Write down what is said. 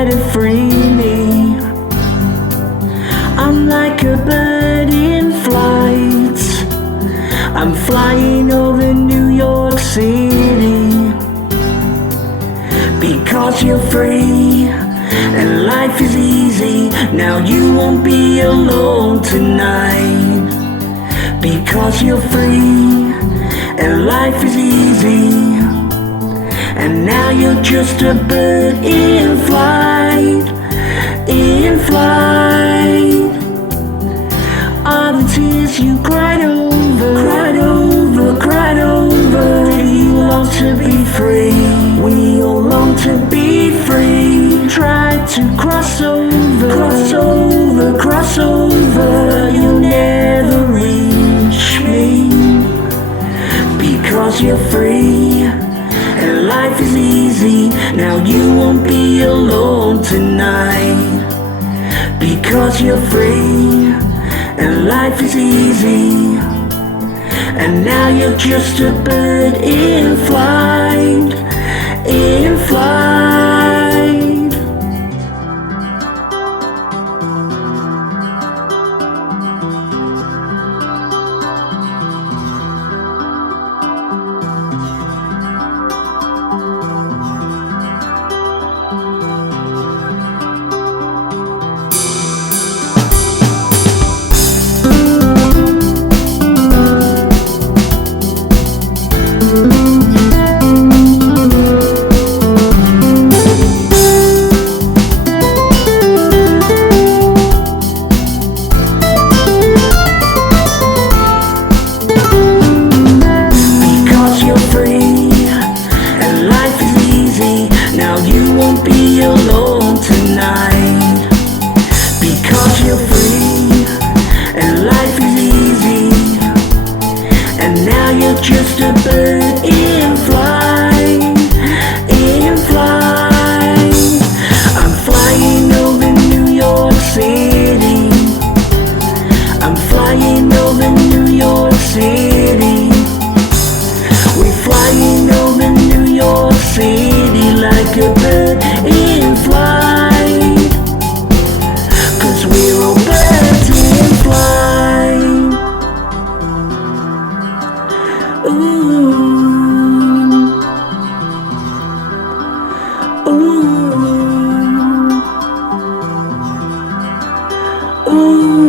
let it free me. I'm like a bird in flight. I'm flying over New York City. Because you're free and life is easy, now you won't be alone tonight. Because you're free and life is easy, and now you're just a bird in flight, in flight. All the tears you cried over, cried over, cried over. You long to be free, we all long to be free. Try to cross over, cross over, cross over. You'll never reach me. Because you're free and life is easy, now you won't be alone tonight. Because you're free and life is easy, and now you're just a bird in flight, in flight. Now you won't be alone tonight. Because you're free and life is easy, and now you're just a bird in flight, in flight. I'm flying over New York City. I'm flying over New York City. We're flying over New York City like a bird in flight. 'Cause we're all birds in flight. Ooh, ooh, ooh.